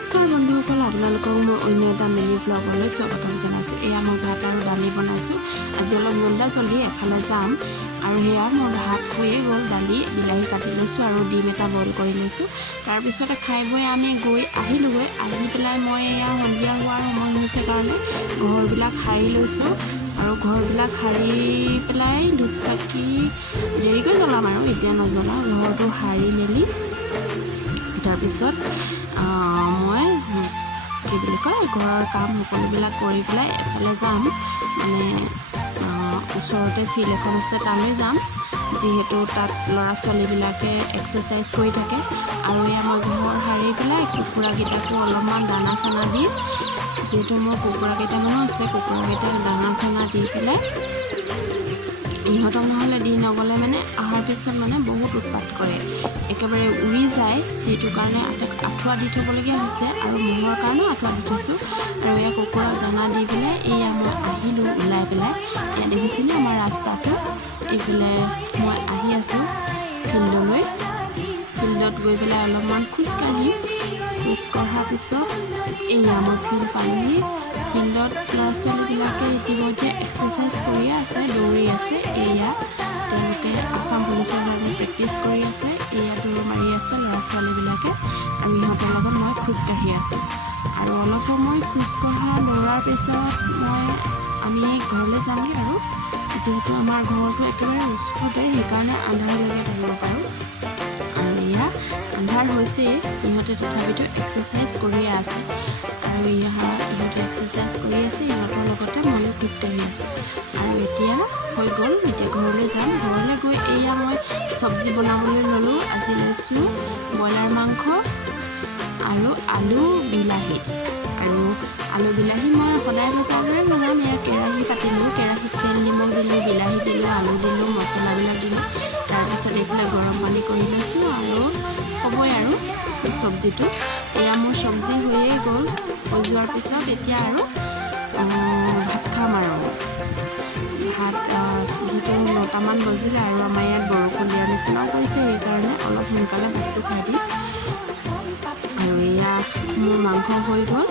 নমস্কাৰ বন্ধুসকল, আপোনালোকক মই অন্য এটা মিনি ব্লগলৈ স্বাগতম জনাইছোঁ। এয়া মই ভাত আৰু দালি বনাইছোঁ। আজি অলপ জল্দি এফালে যাম আৰু সেয়া মোৰ ভাত হৈয়ে গ'ল। দালি বিলাহী কাটি লৈছোঁ আৰু ডিম এটা বইল কৰি লৈছোঁ। তাৰপিছতে খাই বৈ আমি আহিলোগৈ। আহি পেলাই মই এয়া সন্ধিয়া হোৱাৰ সময় হৈছে কাৰণে ঘৰবিলাক সাৰি লৈছোঁ আৰু ঘৰবিলাক সাৰি পেলাই ধূপ চাকি দেৰিকৈ জ্বলাম আৰু এতিয়া নজ্বলাওঁ। ঘৰটো সাৰি মেলি তাৰপিছত মই কি বুলি কয় ঘৰৰ কাম সকলোবিলাক কৰি পেলাই এফালে যাম। মানে ওচৰতে ফিল্ড এখন আছে, তালৈ যাম, যিহেতু তাত ল'ৰা ছোৱালীবিলাকে এক্সাৰচাইজ কৰি থাকে। আৰু এয়া মই ঘৰ সাৰি পেলাই কুকুৰাকেইটাকো অলপমান দানা চানা দি, যিহেতু মোৰ কুকুৰা কেইটামানো আছে, কুকুৰাকেইটাক দানা চানা দি পেলাই ইহঁতক নহ'লে দি নগ'লে মানে অহাৰ পিছত মানে বহুত উৎপাত কৰে, একেবাৰে উৰি যায়। সেইটো কাৰণে আঁঠুৱা দি থ'বলগীয়া হৈছে আৰু মহৰ কাৰণেও আঁঠুৱা দি থৈছোঁ। আৰু এয়া কুকুৰাক দানা দি পেলাই এয়া মই আহিলোঁ ওলাই পেলাই। এয়া দেখিছেনে আমাৰ ৰাস্তাটো, এইফালে মই আহি আছোঁ ফিল্ডলৈ। ফিল্ডত গৈ পেলাই অলপমান খোজকাঢ়িম। খোজ কঢ়াৰ পিছত এয়া মই ফিল্ড পালোহি। ফিল্ডত ল'ৰা ছোৱালীবিলাকে ইতিমধ্যে এক্সাৰচাইজ কৰিয়ে আছে, দৌৰি আছে। এয়া তেওঁলোকে আসাম পুলিচৰ কাৰণে প্ৰেক্টিছ কৰি আছে। এয়া দৌৰ মাৰি আছে ল'ৰা ছোৱালীবিলাকে আৰু ইহঁতৰ লগত মই খোজকাঢ়ি আছোঁ। আৰু অলপ সময় খোজকঢ়া দৌৰাৰ পিছত আমি ঘৰলৈ যামগৈ আৰু যিহেতু আমাৰ ঘৰটো একেবাৰে ওচৰতে, সেইকাৰণে আন্ধাৰলৈকে থাকিব পাৰোঁ। আৰু এয়া আন্ধাৰ হৈছেই, ইহঁতে তথাপিতো এক্সাৰচাইজ কৰিয়ে আছে আৰু ইহঁতে এক্সাৰচাইজ কৰি আছে। ইহঁতৰ লগতে ময়ো খোজকাঢ়ি আছোঁ আৰু এতিয়া হৈ গ'ল। এতিয়া ঘৰলৈ যাম। ঘৰলৈ গৈ এয়া মই চব্জি বনাবলৈ ল'লোঁ। আজি লৈছোঁ ব্ৰইলাৰ মাংস আৰু আলু বিলাহী। আৰু আলু বিলাহী মই সদায় ভজাৰ দৰে বনাম। এয়া কেৰাহী পাতিলোঁ, কেৰাহীত তেল নিমখ দিলোঁ, বিলাহী দিলোঁ, আলু দিলোঁ, মছলাবিলাক দিলোঁ। তাৰপিছত এইফালে গৰম পানী কৰি লৈছোঁ আৰু হ'বই আৰু চব্জিটো। এয়া মোৰ চব্জি হৈয়ে গ'ল। হৈ যোৱাৰ পিছত এতিয়া আৰু ভাত খাম আৰু ভাত যিহেতু 9টামান বাজিলে আৰু আমাৰ ইয়াত বৰষুণ দিয়াৰ নিচিনাও কৰিছে, সেইকাৰণে অলপ সোনকালে ভাতটো খাই দিম। আৰু এয়া মোৰ মাংস হৈ গ'ল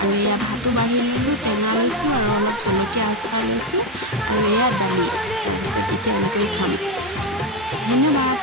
আৰু এয়া ভাতো বাঢ়ি ল'লোঁ, টেঙা লৈছোঁ আৰু অলপ জলকীয়া আচাৰ লৈছোঁ আৰু এয়া দালি। তাৰপিছত এতিয়া এনেকৈ খাম। ধন্যবাদ।